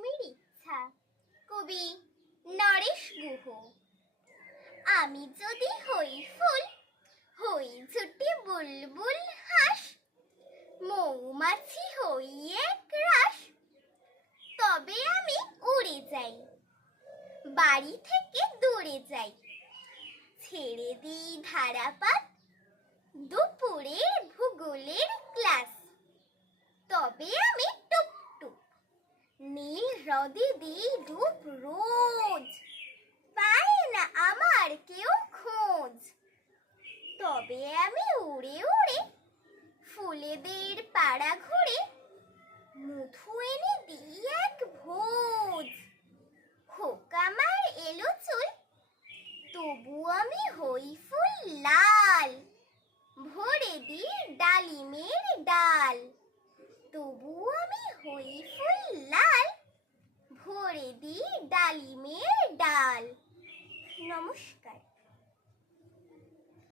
মৌসুমীর ইচ্ছা। কবি নরেশ গুহ। আমি যদি হই ফুল, হই ঝুটি বুলবুল হাঁস, মৌমাছি হই এক রাস, তবে আমি উড়ে যাই, বাড়ি থেকে দূরে যাই। ছেড়ে দিই ধারাপাত হ্রদে দিই ডুব রোজ। পাই না আমার কেউ খোঁজ। তবে আমি উড়ে উড়ে ফুলেদের পাড়া ঘুরে মধু এনে দিই এক ভোজ। হোক আমার এলো চুল, তবু আমি হই ফুল লাল। ভরে দিই ডালিমের ডাল, তবু আমি হই ফুল ডালিমের ডাল। নমস্কার।